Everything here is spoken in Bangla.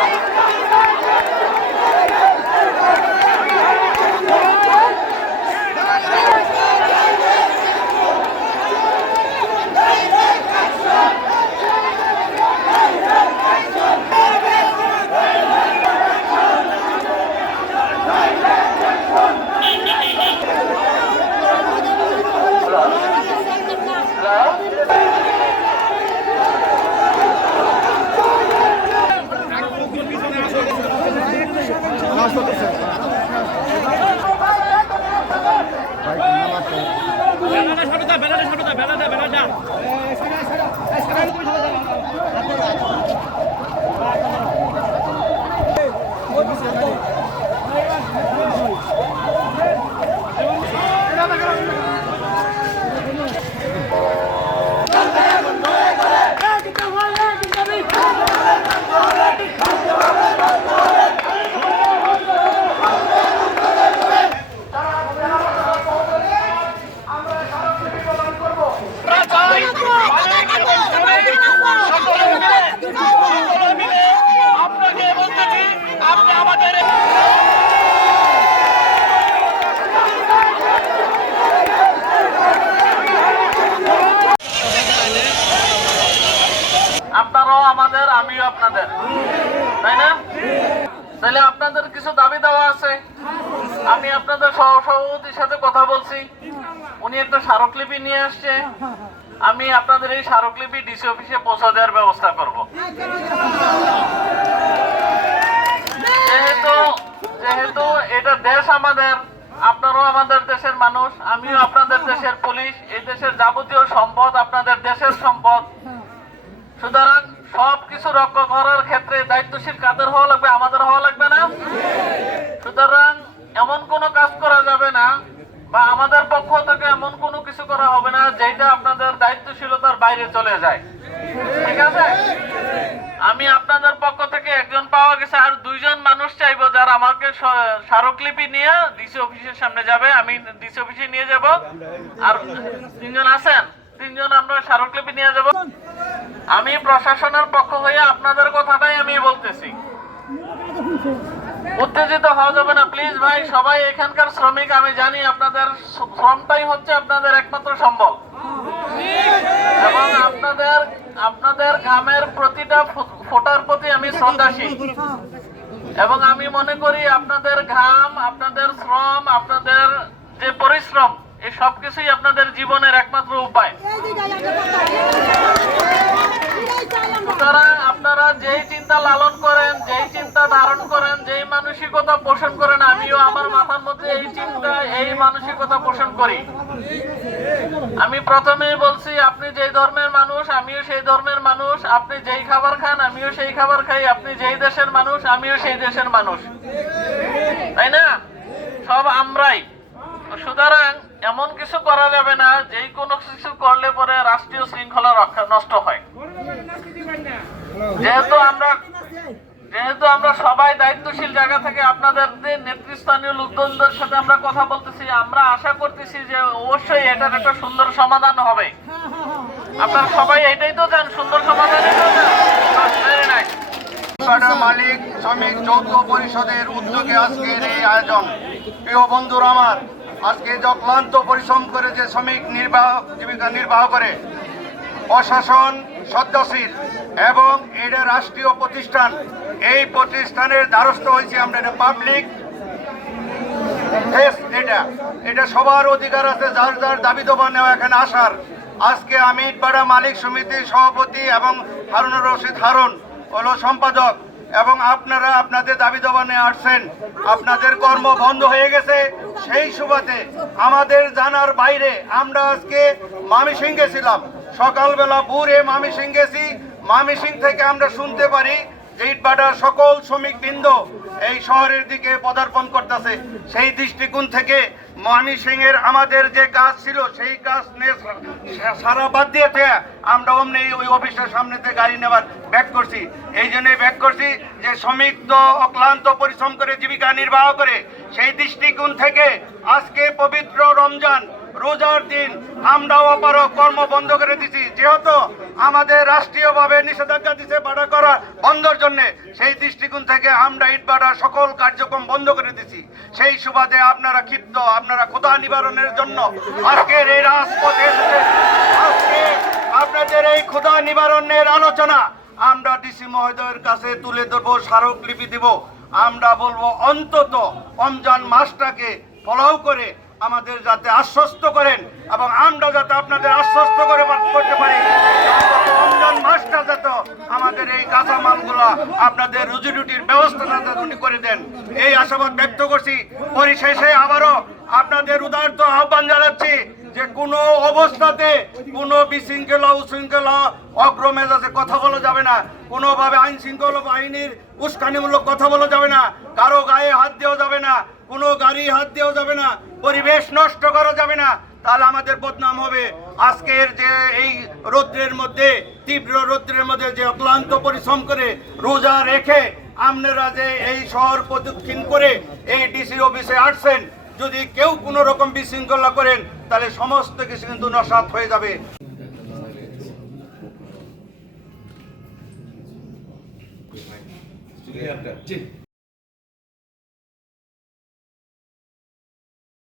Russia. বেলাটা সামনে বেলাটা সামনে বেলাটা বেলাটা আপনারাও আমাদের, আমিও আপনাদের। তাই না? তাহলে আপনাদের কিছু দাবি দেওয়া আছে? আমি আপনাদের সহ- সভাপতির সাথে কথা বলছি। উনি একটা স্মারকলিপি নিয়ে আসছে। আমি আপনাদের এই স্মারকলিপি ডিসি অফিসে পৌঁছে দেওয়ার ব্যবস্থা করব। যেহেতু যেহেতু এটা দেশ আমাদের, আপনারাও আমাদের দেশের মানুষ, আমিও আপনাদের দেশের পুলিশ, এই দেশের যাবতীয় সম্পদ আপনাদের দেশের সম্পদ। সুতরাং সব কিছু রক্ষা করার ক্ষেত্রে দায়িত্বশীল কাদের হওয়া লাগবে? আমাদের হওয়া লাগবে না? সুতরাং এমন কোনো কাজ করা যাবে না বা আমাদের পক্ষ থেকে এমন কোনো কিছু করা হবে না যেটা আপনাদের দায়িত্বশীলতার বাইরে চলে যায়। ঠিক আছে? আমি আপনাদের পক্ষ থেকে একজন পাওয়া গেছে আর দুইজন মানুষ চাইব যারা আমাকে স্মারকলিপি নিয়ে ডিসি অফিসের সামনে যাবে। আমি ডিসি অফিসে নিয়ে যাব। আর তিনজন আছেন? তিনজন আমরা স্মারকলিপি নিয়ে যাব। আমি প্রশাসনের পক্ষ হয়ে আপনাদের কথাটাই আমি বলতেছি। উত্তেজিত হওয়া যাবে না প্লিজ ভাই, সবাই এখানকার শ্রমিক, আমি জানি আপনাদের শ্রমটাই হচ্ছে আপনাদের একমাত্র সম্বল। এবং আপনাদের আপনাদের ঘামের প্রতিটা ফোঁটার প্রতি আমি শ্রদ্ধাশীল। এবং আমি মনে করি আপনাদের ঘাম, আপনাদের শ্রম, আপনাদের যে পরিশ্রম এই সবকিছুই আপনাদের জীবনের একমাত্র উপায়। আপনারা যেই চিন্তা লালন করেন, যেই চিন্তা ধারণ করেন, যেই মানসিকতা পোষণ করেন, আমিও আমার মাথার মধ্যে এই চিন্তা, এই মানসিকতা পোষণ করি। আমি প্রথমেই বলছি, আপনি যেই ধর্মের মানুষ, আমিও সেই ধর্মের মানুষ। আপনি যেই খাবার খান, আমিও সেই খাবার খাই। আপনি যেই দেশের মানুষ, আমিও সেই দেশের মানুষ। তাই না? সব আমরাই। সুতরাং এমন কিছু করা যাবে না, যেই কোনো কিছু করলে পরে রাষ্ট্রীয় শৃঙ্খলা রক্ষা নষ্ট হয়। যেহেতু আমরা যেহেতু আমরা সবাই দায়িত্বশীল জায়গা থেকে আপনাদের যে নেতৃস্থানীয় লোকজনদের সাথে আমরা কথা বলতেছি, আমরা আশা করতেছি যে অবশ্যই এটার একটা সুন্দর সমাধান হবে। আপনারা সবাই এটাই তো চান সুন্দর সমাধান মালিক, শ্রমিক, যৌথ পরিষদের উদ্যোগে আজকের এই আয়োজন। প্রিয় বন্ধুরা আমার আজকে যে ক্লান্ত পরিশ্রম করে যে শ্রমিক নির্বাহ, জীবিকা নির্বাহ করে, প্রশাসন সদ্যশীল এবং এটা রাষ্ট্রীয় প্রতিষ্ঠান, এই প্রতিষ্ঠানের দ্বারস্থ হয়েছে আমরা, এটা পাবলিক এটা এটা সবার অধিকার আছে, যার যার দাবি দাবা নেওয়া এখানে আসার। আজকে আমি ইটপাড়া মালিক সমিতির সভাপতি এবং হারুনুর রশিদ হারুন হলো সম্পাদক। এবং আপনারা আপনাদের দাবি দাবা নিয়ে আসছেন, আপনাদের কর্ম বন্ধ হয়ে গেছে। সেই সুবাদে আমাদের জানার বাইরে আমরা আজকে মামিসিং গেছিলাম সকালবেলা ভোরে মামিসিং গেছি মামিসিং থেকে আমরা শুনতে পারি ইটভাটার সকল শ্রমিকবৃন্দ এই শহরের দিকে পদার্পণ করতেছে। সেই দৃষ্টিকোণ থেকে মহানি সিং এর আমাদের যে কাজ ছিল, সেই কাজ সারা বাদ দিয়েছে আমরা অমনি ওই অফিসের সামনেতে গাড়ি নেবার ব্যাক করছি। এই জন্যই ব্যাক করছি যে শ্রমিক তো অক্লান্ত পরিশ্রম করে জীবিকা নির্বাহ করে, সেই দৃষ্টিকোণ থেকে আজকে পবিত্র রমজান রোজার দিন আমরাও অপারক কর্ম বন্ধ করে দিছি। যেহেতু আমাদের রাষ্ট্রীয়ভাবে নিষেধাজ্ঞা দিছে ভাড়া করা বন্ধর জন্য, সেই দৃষ্টিকোণ থেকে আমরা ইট ভাড়া সকল কার্যক্রম বন্ধ করে দিছি। সেই সুবাদে আপনারা ক্ষিপ্ত, আপনারা ক্ষুধা নিবারণের জন্য আজকের এই রাজপথে আজকে আপনাদের এই ক্ষুধা নিবারণের আলোচনা আমরা ডিসি মহোদয়ের কাছে তুলে ধরবো, স্মারকলিপি দিব। আমরা বলব অন্তত রমজান মাসটাকে ফলাও করে আমাদের যাতে আশ্বস্ত করেন এবং আমরা যাতে আপনাদের আশ্বস্ত করে করতে পারি। রমজান মাসটা যাতে আমাদের এই কাঁচামালগুলো আপনাদের রুজি রুটির ব্যবস্থা উনি করে দেন। এই আশাবাদ ব্যক্ত করছি। পরিশেষে আবারও আপনাদের উদারত আহ্বান জানাচ্ছি। যে কোনো অবস্থাতে কোনো বিশৃঙ্খলা, উশৃঙ্খলা, অগ্রমেজাজে কথা বলা যাবে না। কোনোভাবে আইন শৃঙ্খলা বাহিনীর উস্কানিমূলক কথা বলা যাবে না। কারও গায়ে হাত দেওয়া যাবে না, কোনো গাড়ি হাত দেওয়া যাবে না, পরিবেশ নষ্ট করা যাবে না। তাহলে আমাদের বদনাম হবে। আজকের যে এই রৌদ্রের মধ্যে, তীব্র রৌদ্রের মধ্যে যে অক্লান্ত পরিশ্রম করে রোজা রেখে আপনারা যে এই শহর প্রদক্ষিণ করে এই ডিসি অফিসে আসছেন যদি কেউ কোনো রকম বিশৃঙ্খলা করেন তাহলে সমস্ত কিছু কিন্তু নসাত হয়ে যাবে।